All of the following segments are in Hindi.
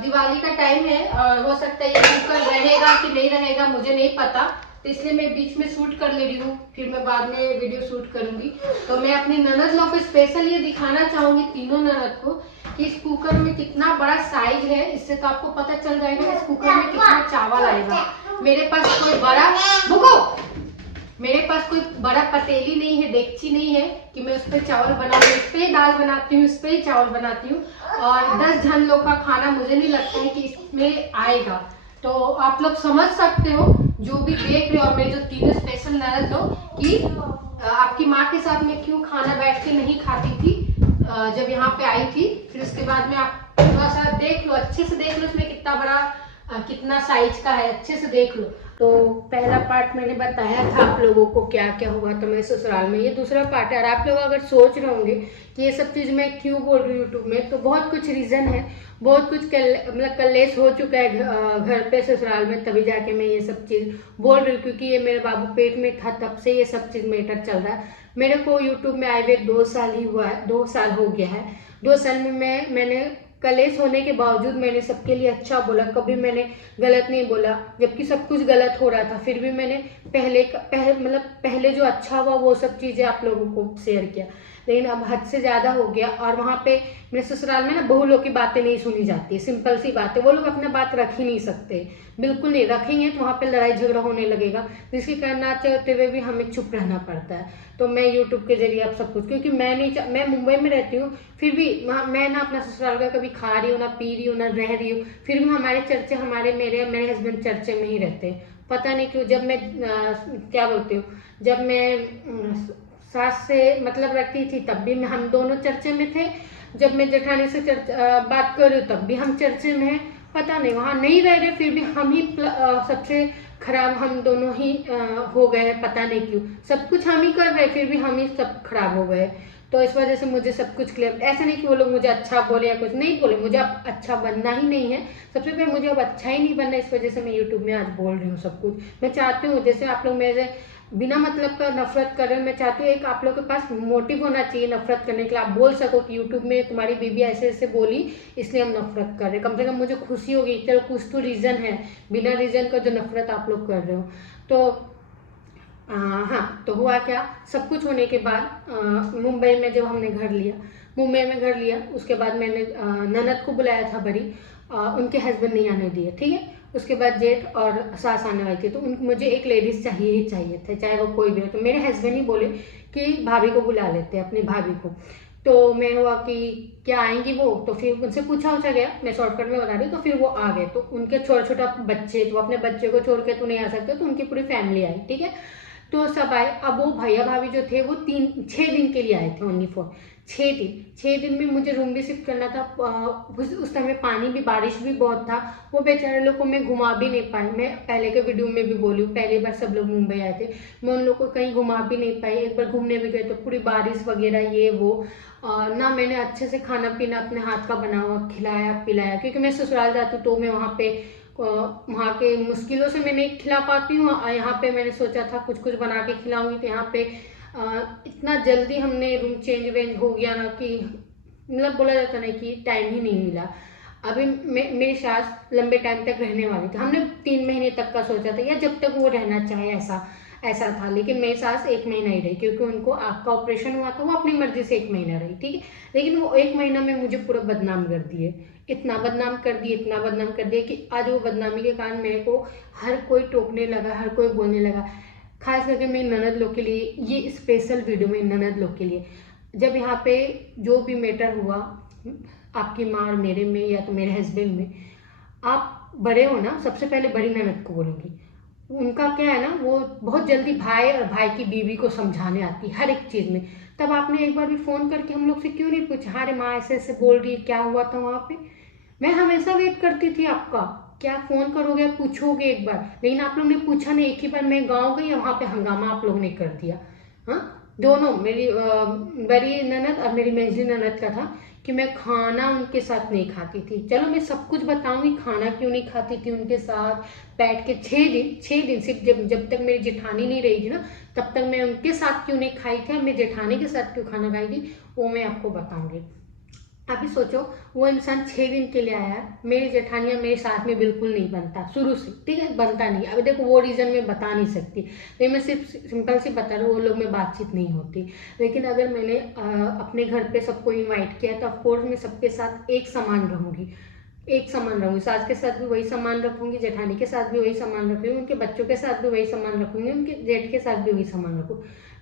दिवाली का टाइम है और हो सकता है ये कुकर रहेगा कि नहीं रहेगा मुझे नहीं पता, तो इसलिए मैं बीच में शूट कर ले रही हूँ, फिर मैं बाद में वीडियो शूट करूंगी। तो मैं अपनी ननद लोग को स्पेशल ये दिखाना चाहूंगी, तीनों ननद को, कि इस कुकर में कितना बड़ा साइज है। इससे तो आपको पता चल जाएगा इस कुकर में कितना चावल आएगा। मेरे पास कोई बड़ा मेरे पास कोई बड़ा पतीली नहीं है, डेगची नहीं है कि मैं उस पर चावल बनाऊँ। इस पर ही दाल बनाती हूँ, इस पर ही चावल बनाती हूँ, और 10 जन लोग का खाना मुझे नहीं लगता है कि इसमें आएगा। तो आप लोग समझ सकते हो जो भी देख रहे हो, और मेरे जो तीनों स्पेशल ननद हो, कि आपकी माँ के साथ मैं क्यों खाना बैठ के नहीं खाती थी जब यहाँ पे आई थी। फिर उसके बाद में आप थोड़ा सा देख लो, अच्छे से देख लो इसमें कितना बड़ा कितना साइज का है, अच्छे से देख लो। तो पहला पार्ट मैंने बताया था आप लोगों को क्या क्या हुआ तो मैं ससुराल में, ये दूसरा पार्ट है। और आप लोग अगर सोच रहे होंगे कि ये सब चीज़ मैं क्यों बोल रही हूँ यूट्यूब में, तो बहुत कुछ रीज़न है, बहुत कुछ मतलब कलेश हो चुका है घर पे ससुराल में, तभी जाके मैं ये सब चीज़ बोल रही हूँ। क्योंकि ये मेरे बाबू पेट में था तब से ये सब चीज़ मैटर चल रहा है। मेरे को यूट्यूब में आए हुए 2 साल ही हुआ है, 2 साल हो गया है। 2 साल में मैंने कलेश होने के बावजूद मैंने सबके लिए अच्छा बोला, कभी मैंने गलत नहीं बोला, जबकि सब कुछ गलत हो रहा था। फिर भी मैंने पहले जो अच्छा हुआ वो सब चीज़ें आप लोगों को शेयर किया। लेकिन अब हद से ज़्यादा हो गया, और वहाँ पे मेरे ससुराल में ना बहू लोग की बातें नहीं सुनी जाती। सिंपल सी बात है, वो लोग अपना बात रख ही नहीं सकते, बिल्कुल नहीं रखेंगे तो वहाँ पे लड़ाई झगड़ा होने लगेगा, जिसके कारण ना चाहते हुए भी हमें चुप रहना पड़ता है। तो मैं यूट्यूब के जरिए अब सब कुछ, क्योंकि मैं मुंबई में रहती हूँ, फिर भी मैं ना अपना ससुराल का कभी खा रही हूँ ना पी रही हूँ ना रह रही हूँ, फिर भी हमारे चर्चे मेरे हस्बैंड चर्चे में ही रहते हैं। पता नहीं क्यों। जब मैं क्या बोलती हूँ, जब मैं सास से मतलब रखती थी तब भी हम दोनों चर्चे में थे, जब मैं जेठानी से बात कर रही हूँ तब भी हम चर्चे में हैं। पता नहीं, वहाँ नहीं रह रहे फिर भी हम ही सबसे खराब हम दोनों ही हो गए। पता नहीं क्यों, सब कुछ हम ही कर रहे फिर भी हम ही सब खराब हो गए। तो इस वजह से मुझे सब कुछ क्लियर, ऐसा नहीं कि वो लोग मुझे अच्छा बोले या कुछ नहीं बोले, मुझे अब अच्छा बनना ही नहीं है। सबसे पहले मुझे अब अच्छा ही नहीं बनना, इस वजह से मैं यूट्यूब में आज बोल रही हूँ सब कुछ। मैं चाहती हूँ जैसे आप लोग मेरे बिना मतलब का नफरत कर रहे हैं, मैं चाहती हूँ एक आप लोग के पास मोटिव होना चाहिए नफरत करने के लिए। आप बोल सको कि यूट्यूब में तुम्हारी बीबी ऐसे ऐसे बोली इसलिए हम नफरत कर रहे हैं। कम से कम मुझे खुशी होगी, चलो कुछ तो रीज़न है, बिना रीज़न का जो नफरत आप लोग कर रहे हो। तो हाँ, तो हुआ क्या, सब कुछ होने के बाद मुंबई में जब हमने मुंबई में घर लिया, उसके बाद मैंने ननद को बुलाया था बड़ी, उनके हस्बैंड नहीं आने दिए, ठीक है। उसके बाद जेठ और सास आने वाली थी, तो मुझे एक लेडीज चाहिए ही चाहिए थे, चाहे वो कोई भी हो। तो मेरे हस्बैंड ही बोले कि भाभी को बुला लेते हैं, अपनी भाभी को। तो मैं हुआ कि क्या आएंगी वो, तो फिर उनसे पूछा गया, मैं शॉर्टकट में बता रही हूँ। तो फिर वो आ गए, तो उनके छोटा बच्चे, तो अपने बच्चे को छोड़ के तो नहीं आ सकते, तो उनकी पूरी फैमिली आई, ठीक है। तो सब आए। अब वो भैया भाभी जो थे वो 6 दिन के लिए आए थे, ओनली फॉर 6 दिन में मुझे रूम भी शिफ्ट करना था। उस टाइम में पानी भी, बारिश भी बहुत था। वो बेचारे लोग को मैं घुमा भी नहीं पाई। मैं पहले के वीडियो में भी बोली हूँ, पहली बार सब लोग मुंबई आए थे, मैं उन लोग को कहीं घुमा भी नहीं पाई। एक बार घूमने भी गए तो पूरी बारिश वगैरह ये वो, ना मैंने अच्छे से खाना पीना अपने हाथ का बना हुआ खिलाया पिलाया, क्योंकि मैं ससुराल जाती हूँ तो मैं वहाँ के मुश्किलों से मैं नहीं खिला पाती हूँ। यहाँ पे मैंने सोचा था कुछ बना के खिलाऊंगी, तो यहाँ पे इतना जल्दी हमने रूम चेंज वेंज हो गया ना कि मतलब बोला जाता ना कि टाइम ही नहीं मिला। अभी मेरी सास लंबे टाइम तक रहने वाली थी, हमने 3 महीने तक का सोचा था, या जब तक वो रहना चाहे ऐसा था। लेकिन मेरी सास 1 महीना ही रही, क्योंकि उनको आँख का ऑपरेशन हुआ था, वो अपनी मर्जी से 1 महीना रही, ठीक है। लेकिन वो 1 महीना में मुझे पूरा बदनाम कर दिए, इतना बदनाम कर दिए कि आज वो बदनामी के कारण मेरे को हर कोई टोकने लगा, हर कोई बोलने लगा। खास करके मेरी ननद लोग के लिए ये स्पेशल वीडियो में, ननद लोग के लिए, जब यहाँ पे जो भी मैटर हुआ आपकी माँ और मेरे में, या तो मेरे हस्बैंड में, आप बड़े हो ना, सबसे पहले बड़ी ननद को बोलूँगी। उनका क्या है ना, वो बहुत जल्दी भाई और भाई की बीवी को समझाने आती हर एक चीज़ में। तब आपने एक बार भी फ़ोन करके हम लोग से क्यों नहीं पूछा, अरे माँ ऐसे ऐसे बोल रही है, क्या हुआ था वहाँ पे। मैं हमेशा वेट करती थी आपका, क्या फ़ोन करोगे पूछोगे एक बार, लेकिन आप लोग ने पूछा नहीं। एक ही बार मैं गाँव गई, वहाँ पे हंगामा आप लोग ने कर दिया। हाँ, दोनों, मेरी बड़ी ननद और मेरी मेजली ननद का था कि मैं खाना उनके साथ नहीं खाती थी। चलो मैं सब कुछ बताऊंगी खाना क्यों नहीं खाती थी उनके साथ बैठ के। 6 दिन सिर्फ जब तक मेरी जेठानी नहीं रही थी ना, तब तक मैं उनके साथ क्यों नहीं खाई थी, और मैं जेठानी के साथ क्यों खाना खाई थी, वो मैं आपको बताऊंगी। अभी सोचो वो इंसान 6 दिन के लिए आया, मेरी जेठानियाँ मेरे साथ में बिल्कुल नहीं बनता शुरू से, ठीक है, बनता नहीं। अभी देखो वो रीज़न मैं बता नहीं सकती, लेकिन मैं सिर्फ सिंपल सी बता रही हूँ, वो लोग में बातचीत नहीं होती। लेकिन अगर मैंने अपने घर पे सबको इनवाइट किया तो ऑफकोर्स मैं सबके साथ एक समान रहूँगी, एक समान रहूँगी। सास के साथ भी वही सामान रखूँगी, जेठानी के साथ भी वही सामान रखूँगी, उनके बच्चों के साथ भी वही सामान रखूँगी, उनके जेठ के साथ भी वही सामान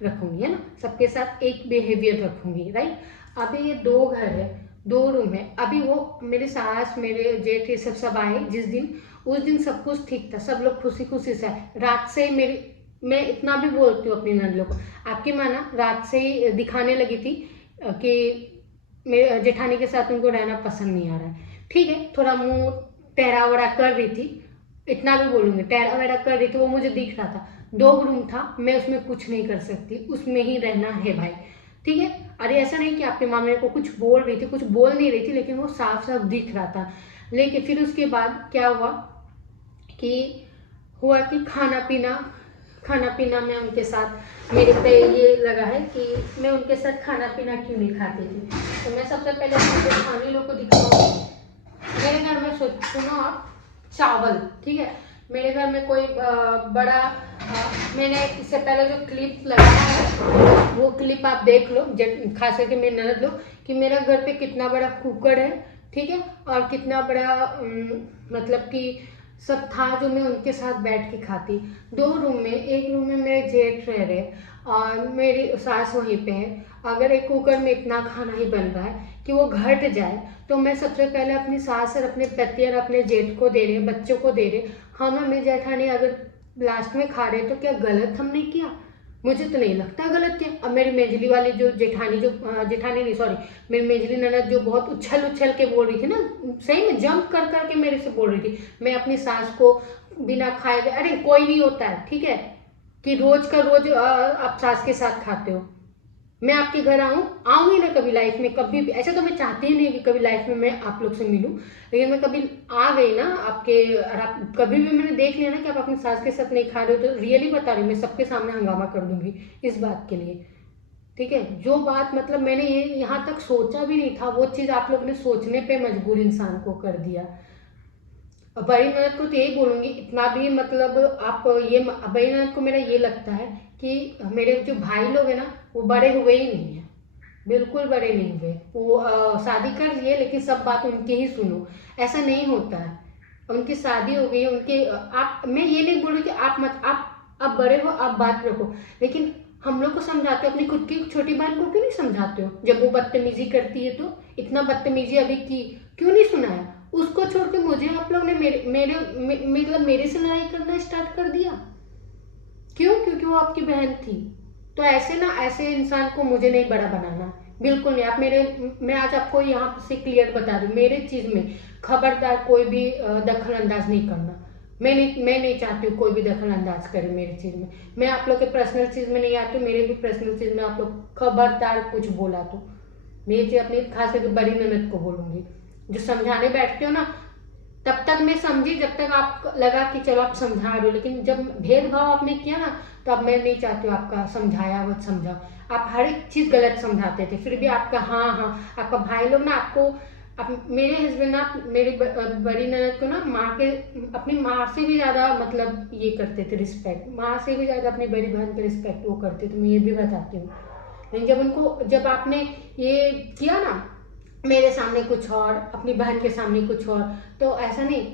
रखूँगी, है ना, सबके साथ एक बिहेवियर रखूँगी, राइट। अभी ये 2 घर है, 2 रूम है। अभी वो मेरे सास मेरे जेठ ये सब आए जिस दिन, उस दिन सब कुछ ठीक था, सब लोग खुशी खुशी से आए। रात से ही मैं इतना भी बोलती हूँ अपनी नंद लोग को, आपकी माँ ना रात से ही दिखाने लगी थी कि मेरे जेठानी के साथ उनको रहना पसंद नहीं आ रहा है, ठीक है, थोड़ा मुंह टेढ़ा वेढ़ा कर रही थी, इतना भी बोलूंगी, टेढ़ा वेढ़ा कर रही थी, वो मुझे दिख रहा था। 2 रूम था, मैं उसमें कुछ नहीं कर सकती, उसमें ही रहना है भाई, ठीक है। अरे ऐसा नहीं कि आपकी माँ मेरे को कुछ बोल रही थी, कुछ बोल नहीं रही थी, लेकिन वो साफ साफ दिख रहा था। लेकिन फिर उसके बाद क्या हुआ कि खाना पीना में उनके साथ मेरे पे ये लगा है कि मैं उनके साथ खाना पीना क्यों नहीं खाती थी। तो मैं सबसे पहले अपने जेठानी लोग को दिखाऊंगी। मेरे घर में सुनो आप, चावल, ठीक है, मेरे घर में कोई बड़ा मैंने इससे पहले जो क्लिप लगाया है वो क्लिप आप देख लो, खास करके मेरी ननद लोग, कि मेरा घर पे कितना बड़ा कुकर है, ठीक है, और कितना बड़ा मतलब कि सब था जो मैं उनके साथ बैठ के खाती। 2 रूम में, एक रूम में मेरे जेठ रह रहे और मेरी सास वहीं पे है। अगर एक कुकर में इतना खाना ही बन रहा है कि वो घट जाए, तो मैं सबसे पहले अपनी सास और अपने पति और अपने जेठ को दे रहे, बच्चों को दे रहे। हम मम्मी जेठानी अगर लास्ट में खा रहे तो क्या गलत हमने किया? मुझे तो नहीं लगता गलत किया। अब मेरी मेजली वाली जो जेठानी नहीं सॉरी, मेरी मेजली ननद जो बहुत उछल उछल के बोल रही थी ना, सही में जंप कर करके मेरे से बोल रही थी, मैं अपनी सास को बिना खाए, अरे कोई नहीं होता है, ठीक है, कि रोज का रोज आप सास के साथ खाते हो। मैं आपके घर आऊंगी ना कभी लाइफ में, कभी भी, ऐसा तो मैं चाहती ही नहीं कि कभी लाइफ में मैं आप लोग से मिलूं, लेकिन मैं कभी आ गई ना आपके, और आप कभी भी मैंने देख लिया ना कि आप अपनी सास के साथ नहीं खा रहे हो, तो रियली बता रही हूँ, मैं सबके सामने हंगामा कर दूंगी इस बात के लिए, ठीक है। जो बात मतलब मैंने ये यहाँ तक सोचा भी नहीं था, वो चीज़ आप लोग ने सोचने पे मजबूर इंसान को कर दिया। बड़ी ननद को तो यही बोलूंगी, इतना भी मतलब आप ये, बड़ी ननद को मेरा ये लगता है कि मेरे जो भाई लोग हैं ना वो बड़े हुए ही नहीं है, बिल्कुल बड़े नहीं हुए। वो शादी कर लिए, लेकिन सब बात उनकी ही सुनो, ऐसा नहीं होता है। उनकी शादी हो गई, उनके आप, मैं ये नहीं बोल रही कि आप मत, आप बड़े हो, आप बात रखो, लेकिन हम लोग को समझाते हो, अपनी खुद की छोटी बहन को क्यों नहीं समझाते हो? जब वो बदतमीजी करती है तो इतना बदतमीजी अभी की क्यों नहीं सुनाया? उसको छोड़ के मुझे आप लोग ने मतलब मेरे से लड़ाई करना स्टार्ट कर दिया, क्यों? क्योंकि वो आपकी बहन थी। तो ऐसे ना, ऐसे इंसान को मुझे नहीं बड़ा बनाना, बिल्कुल नहीं। आप मैं आज आपको यहाँ से क्लियर बता दूं, मेरे चीज में खबरदार कोई भी दखल अंदाज नहीं करना। मैं नहीं चाहती हूँ कोई भी दखल अंदाज करे मेरी चीज में। मैं आप लोग के पर्सनल चीज में नहीं आती हूँ, मेरे भी पर्सनल चीज में आप लोग खबरदार कुछ बोला तो मेरी चीज अपनी खास करके बड़ी ननद को बोलूंगी। जो समझाने बैठते हो ना, तब तक मैं समझी जब तक आप लगा कि चलो आप समझा रहे हो, लेकिन जब भेदभाव आपने किया ना, तो अब मैं नहीं चाहती हूँ आपका समझाया हुआ समझाओ। आप हर एक चीज गलत समझाते थे, फिर भी आपका हाँ हाँ, आपका भाई लोग ना आपको, मेरे हस्बैंड ना मेरी बड़ी ननद को ना अपनी माँ से भी ज्यादा मतलब ये करते थे, रिस्पेक्ट, माँ से भी ज्यादा अपनी बड़ी बहन की रिस्पेक्ट वो करते थे, मैं ये भी बताती हूँ। लेकिन जब आपने ये किया ना, मेरे सामने कुछ और, अपनी बहन के सामने कुछ और, तो ऐसा नहीं,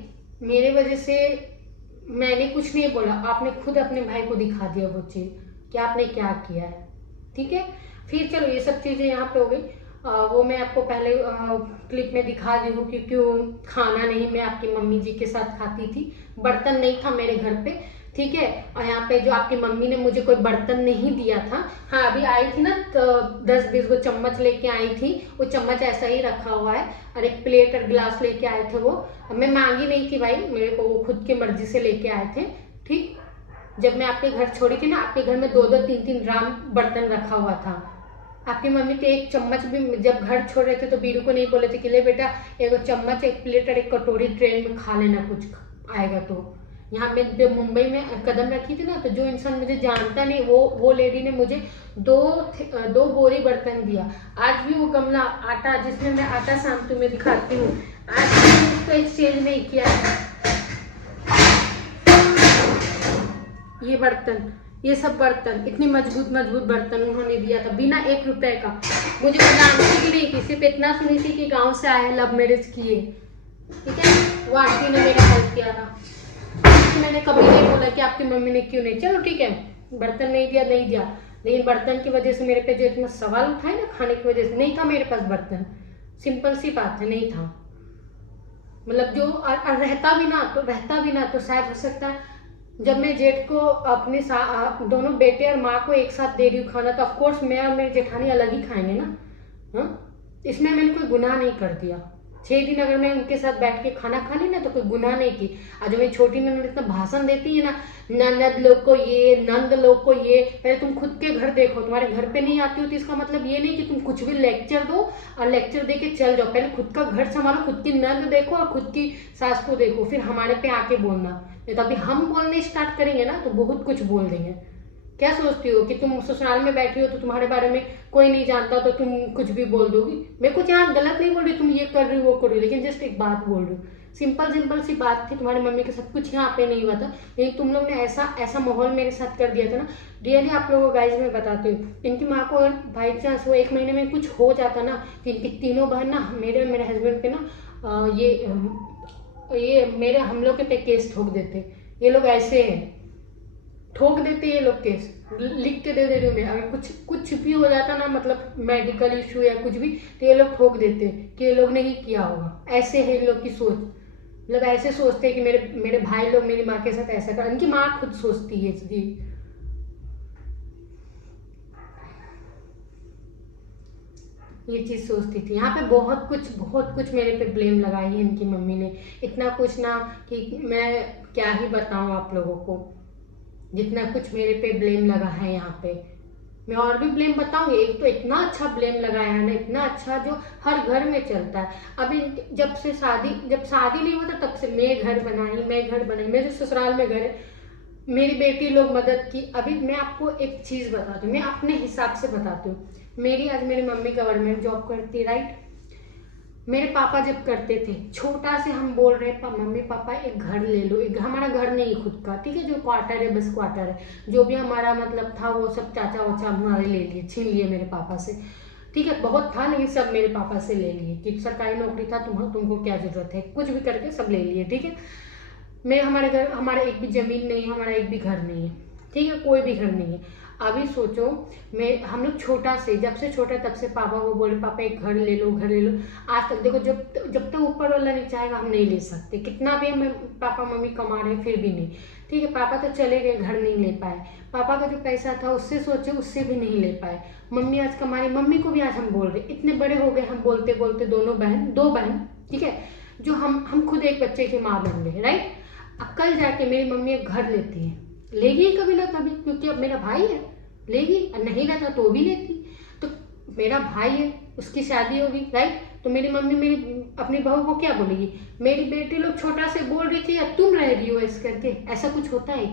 मेरे वजह से मैंने कुछ नहीं बोला, आपने खुद अपने भाई को दिखा दिया वो चीज़ कि आपने क्या किया है, ठीक है। फिर चलो ये सब चीज़ें यहाँ पे हो गई। वो मैं आपको पहले क्लिप में दिखा दी हूँ कि क्यों खाना नहीं मैं आपकी मम्मी जी के साथ खाती थी, बर्तन नहीं था मेरे घर पे, ठीक है। और यहाँ पे जो आपकी मम्मी ने मुझे कोई बर्तन नहीं दिया था, हाँ अभी आई थी ना तो 10-20 गो चम्मच लेके आई थी, वो चम्मच ऐसा ही रखा हुआ है, और एक प्लेट और गिलास लेके आए थे। वो मैं मांगी नहीं थी भाई, मेरे को वो खुद की मर्जी से लेके आए थे, ठीक। जब मैं आपके घर छोड़ी थी ना, आपके घर में 2-2 3-3 राम बर्तन रखा हुआ था। आपकी मम्मी तो एक चम्मच भी जब घर छोड़ रहे थे तो बीरू को नहीं बोले थे कि ले बेटा एक चम्मच, एक प्लेट और एक कटोरी ट्रेन में खा लेना, कुछ आएगा तो। यहाँ मैं जब मुंबई में कदम रखी थी ना, तो जो इंसान मुझे जानता नहीं, वो लेडी ने मुझे दो बोरी बर्तन दिया। आज भी वो गमला आटा जिसमें मैं आटा सानती हूँ, मैं दिखाती हूँ, आज भी उसको एक्सचेंज नहीं किया है। ये बर्तन, ये सब बर्तन, इतनी मजबूत बर्तन उन्होंने दिया था बिना 1 रुपए का। मुझे वो जानती भी नहीं थी, सिर्फ इतना सुनी थी कि गांव से आए, लव मैरिज किए, ठीक है। वो आंटी ने मेरा हेल्प किया था। मैंने कभी नहीं बोला कि आपकी मम्मी ने क्यों नहीं, चलो ठीक है, बर्तन नहीं दिया, लेकिन बर्तन की वजह से मेरे पे जो इतना सवाल उठाए ना, खाने की वजह से, नहीं था मेरे पास बर्तन, सिंपल सी बात है, नहीं था। मतलब जो रहता भी ना तो शायद हो सकता है जब मैं जेठ को अपने दोनों बेटे और माँ को एक साथ दे रही हूँ खाना, तो ऑफकोर्स मैं और मेरी जेठानी अलग ही खाएंगे ना। इसमें मैंने कोई गुनाह नहीं कर दिया। 6 दिन अगर मैं उनके साथ बैठ के खाना खा ली ना, तो कोई गुनाह नहीं की। आज मेरी छोटी ननद इतना भाषण देती है ना, ननद लोग को ये, नंद लोग को ये। पहले तुम खुद के घर देखो, तुम्हारे घर पे नहीं आती हो तो इसका मतलब ये नहीं कि तुम कुछ भी लेक्चर दो और लेक्चर दे के चल जाओ। पहले खुद का घर संभालो, खुद की नंद देखो और खुद की सास को देखो, फिर हमारे पे आके बोलना। नहीं तो अभी हम बोलने स्टार्ट करेंगे ना, तो बहुत कुछ बोल देंगे। क्या सोचती हो कि तुम ससुराल में बैठी हो तो तुम्हारे बारे में कोई नहीं जानता तो तुम कुछ भी बोल दोगी? मैं कुछ यहाँ गलत नहीं बोल रही, तुम ये कर रही हो वो कर रही हो, लेकिन जस्ट एक बात बोल रही हूँ। सिंपल सी बात थी, तुम्हारी मम्मी के साथ कुछ यहाँ पे नहीं हुआ था, लेकिन तुम लोग ने ऐसा माहौल मेरे साथ कर दिया था ना। रियली आप लोगों को गाइज में बताती हूँ, इनकी माँ को अगर बाई चांस वो 1 महीने में कुछ हो जाता ना, तो इनकी तीनों बहन ना मेरे हस्बैंड पे ना ये मेरे हम लोग के पे केस ठोक देते। ये लोग ऐसे हैं, ठोक देते ये लोग केस, लिख के दे रही हूँ मैं। अगर कुछ भी हो जाता ना, मतलब मेडिकल इशू या कुछ भी, तो ये लोग ठोक देते कि ये लोग ने ही किया होगा। ऐसे है इन लोग की सोच, मतलब ऐसे सोचते हैं कि मेरे भाई लोग मेरी माँ के साथ ऐसा कर। इनकी माँ खुद सोचती है जी, ये चीज़ सोचती थी। यहाँ पे बहुत कुछ मेरे पे ब्लेम लगाई है इनकी मम्मी ने, इतना कुछ ना कि मैं क्या ही बताऊँ आप लोगों को, जितना कुछ मेरे पे ब्लेम लगा है यहाँ पे। मैं और भी ब्लेम बताऊंगी। एक तो इतना अच्छा ब्लेम लगाया है ना, इतना अच्छा जो हर घर में चलता है। अभी जब शादी नहीं हुआ था तब से मैं घर बनाई, मेरे ससुराल में घर है, मेरी बेटी लोग मदद की। अभी मैं आपको एक चीज़ बताती हूँ, मैं अपने हिसाब से बताती हूँ। मेरी मम्मी गवर्नमेंट जॉब करती, राइट। मेरे पापा जब करते थे, छोटा से हम बोल रहे मम्मी पापा एक घर ले लो, एक हमारा घर नहीं खुद का, ठीक है, जो क्वार्टर है बस क्वार्टर है, जो भी हमारा मतलब था वो सब चाचा वाचा हमारे ले लिए, छीन लिए मेरे पापा से, ठीक है। बहुत था लेकिन सब मेरे पापा से ले लिए कि सरकारी नौकरी था, तुमको क्या जरूरत है, कुछ भी करके सब ले लिए, ठीक है। हमारा एक भी जमीन नहीं है, हमारा एक भी घर नहीं है, ठीक है, कोई भी घर नहीं है। अभी सोचो, हम लोग जब से छोटा तब से पापा को बोले पापा एक घर ले लो, आज तक देखो, जब तक ऊपर वाला नहीं चाहेगा हम नहीं ले सकते। कितना भी हम पापा मम्मी कमा रहे फिर भी नहीं, ठीक है। पापा तो चले गए, घर नहीं ले पाए। पापा का जो पैसा था उससे सोचे, उससे भी नहीं ले पाए। मम्मी आज कमा रही, मम्मी को भी आज हम बोल रहे, इतने बड़े हो गए हम बोलते बोलते, दो बहन, ठीक है, जो हम खुद एक बच्चे की माँ बन गए, राइट। अब कल जाके मेरी मम्मी एक घर लेती है, लेगी कभी ना कभी, क्योंकि अब मेरा भाई है, लेगी, नहीं रहता तो भी लेती। तो मेरा भाई है, उसकी शादी होगी, राइट। तो मेरी मम्मी मेरी अपनी बहू को क्या बोलेगी, मेरी बेटी लोग छोटा से बोल रही थी अब तुम रह रही हो ऐसे करके। ऐसा कुछ होता है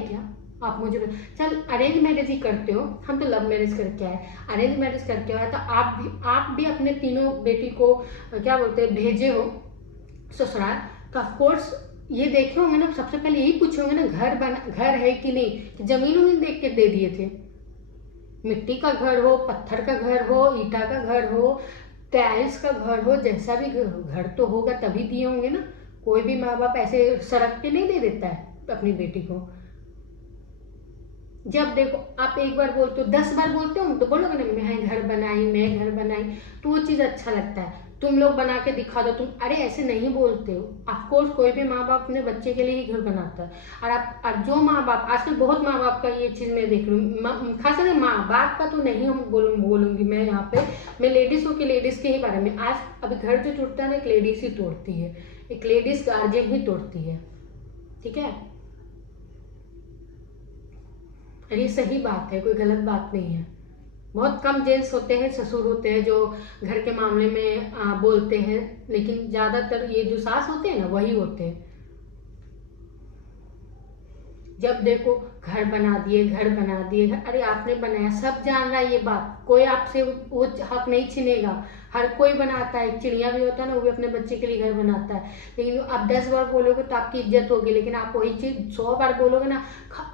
क्या? आप मुझे चल अरेंज मैरिज ही करते हो, हम तो लव मैरिज करके आए। अरेंज मैरिज करके आए तो आप भी अपने तीनों बेटी को क्या बोलते हैं भेजे हो ससुराल, तो ऑफकोर्स ये देखे होंगे ना, सबसे पहले यही पूछे होंगे ना घर है कि नहीं, कि जमीन उमीन देख के दे दिए थे। मिट्टी का घर हो, पत्थर का घर हो, ईटा का घर हो, टाइल्स का घर हो, जैसा भी घर तो होगा तभी दिए होंगे ना। कोई भी माँ बाप ऐसे सड़क पे नहीं दे देता है अपनी बेटी को। जब देखो आप एक बार बोलते हो, 10 बार बोलते हो तो बोलोगे ना मैं घर बनाई, तो वो चीज़ अच्छा लगता है। तुम लोग बना के दिखा दो, तुम अरे ऐसे नहीं बोलते हो। ऑफकोर्स कोई भी माँ बाप अपने बच्चे के लिए ही घर बनाता है। और आप जो माँ बाप, आजकल बहुत माँ बाप का ये चीज़ मैं देख रही हूँ, खास करके माँ बाप का तो नहीं हम बोलूँगी मैं यहाँ पे, मैं लेडीज़ के ही बारे में। आज अभी घर जो टूटता है ना, एक लेडीज़ ही तोड़ती है, एक लेडीज़ गार्जियन ही तोड़ती है, ठीक है। और ये सही बात है, कोई गलत बात नहीं है। बहुत कम जेंट्स होते हैं, ससुर होते हैं जो घर के मामले में बोलते हैं, लेकिन ज़्यादातर ये जो सास होते हैं ना वही होते हैं। जब देखो घर बना दिए, घर बना दिए। अरे आपने बनाया, सब जान रहा है ये बात, कोई आपसे वो हक नहीं छीनेगा। हर कोई बनाता है, चिड़िया भी होता है ना, वो भी अपने बच्चे के लिए घर बनाता है। लेकिन आप 10 बार बोलोगे तो आपकी इज्जत होगी, लेकिन आप वही चीज़ 100 बार बोलोगे ना,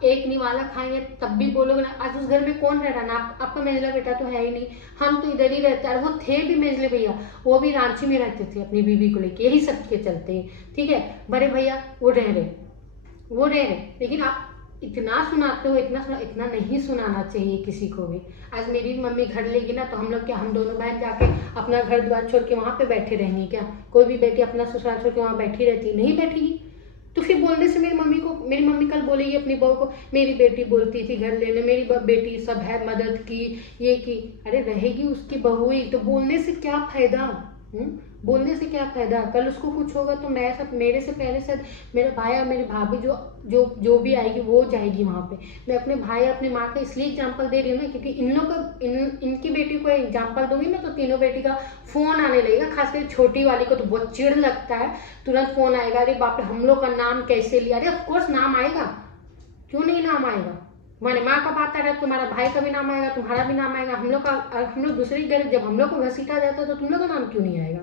एक निवाला खाएंगे तब भी बोलोगे ना। आज उस घर में कौन रह रहा ना, आपका मेजला बेटा तो है ही नहीं, हम तो इधर ही रहते हैं। वो थे भी मेजले भैया, वो भी रांची में रहते थे अपनी बीवी को लेके, यही सब के चलते हैं, ठीक है। बड़े भैया वो रह रहे, लेकिन आप इतना सुनाते हो, इतना नहीं सुनाना चाहिए किसी को भी। आज मेरी मम्मी घर लेगी ना, तो हम लोग क्या, हम दोनों बहन जाके अपना घर द्वार छोड़ के वहाँ पे बैठे रहेंगे क्या? कोई भी बेटी अपना ससुराल छोड़ के वहाँ बैठी रहती नहीं बैठेगी। तो फिर बोलने से मेरी मम्मी कल बोलेगी अपनी बहू को, मेरी बेटी बोलती थी घर लेने, मेरी बेटी सब है, मदद की, ये की। अरे रहेगी उसकी बहू ही तो, बोलने से क्या फायदा? बोलने से क्या फायदा? कल उसको कुछ होगा तो मैं सब, मेरे से पहले से मेरे भाई और मेरी भाभी जो भी आएगी वो जाएगी वहाँ पे। मैं अपने भाई अपनी माँ का इसलिए एग्जाम्पल दे रही हूँ ना, क्योंकि इन लोग का इनकी बेटी को एग्जाम्पल दूंगी ना, तो तीनों बेटी का फोन आने लगेगा। खासकर छोटी वाली को तो बहुत चिढ़ लगता है, तुरंत फोन आएगा, अरे बाप रे हम लोग का नाम कैसे लिया। अरे ऑफकोर्स नाम आएगा, क्यों नहीं नाम आएगा? तुम्हारी माँ का बात आ रहा है, तुम्हारा भाई का भी नाम आएगा, तुम्हारा भी नाम आएगा। हम लोग दूसरे घर, जब हम लोग को घसीटा जाता है तो तुम लोग का नाम क्यों नहीं आएगा?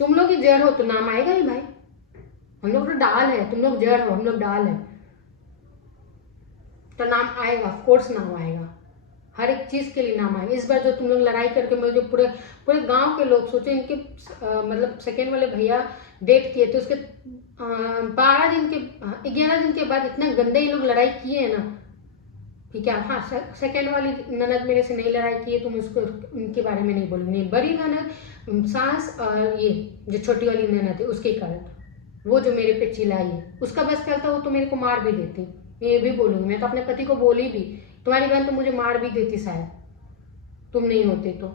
तुम लोग ही जड़ हो तो नाम आएगा ही भाई। हम लोग तो डाल है, तुम लोग जड़ हो, हम लोग डाल है, तो नाम आएगा, ऑफकोर्स नाम आएगा। हर एक चीज के लिए नाम आएगा। इस बार जो तुम लोग लड़ाई करके, मुझे पूरे गांव के लोग सोचे, इनके मतलब सेकेंड वाले भैया डेट किए थे, उसके 11 दिन के बाद इतना गंदे ये लोग लड़ाई किए हैं ना कि क्या। हाँ, सेकेंड वाली ननद मेरे से नहीं लड़ाई की है, तुम उसको उनके बारे में नहीं बोलूंगी। बड़ी ननद सास और ये जो छोटी वाली ननद है उसके कारण, वो जो मेरे पे चिल्लाई है, उसका बस चलता वो तो मेरे को मार भी देती। ये भी बोलूंगी, मैं तो अपने पति को बोली भी, तुम्हारी बहन तो मुझे मार भी देती शायद, तुम नहीं होते तो।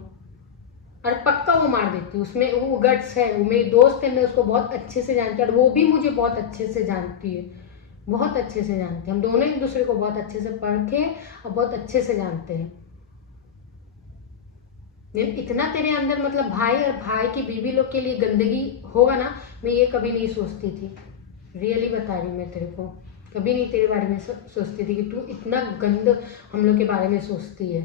और पक्का वो मार देती, उसमें वो गट्स है। वो मेरी दोस्त है, मैं उसको बहुत अच्छे से जानती हूँ, और वो भी मुझे बहुत अच्छे से जानती है, बहुत अच्छे से जानते हैं। हम दोनों एक दूसरे को बहुत अच्छे से परखे और बहुत अच्छे से जानते हैं। इतना तेरे अंदर मतलब भाई और भाई की बीवी लोग के लिए गंदगी होगा ना, मैं ये कभी नहीं सोचती थी। रियली बता रही हूँ मैं तेरे को, कभी नहीं तेरे बारे में सोचती थी कि तू इतना गंद हम लोग के बारे में सोचती है।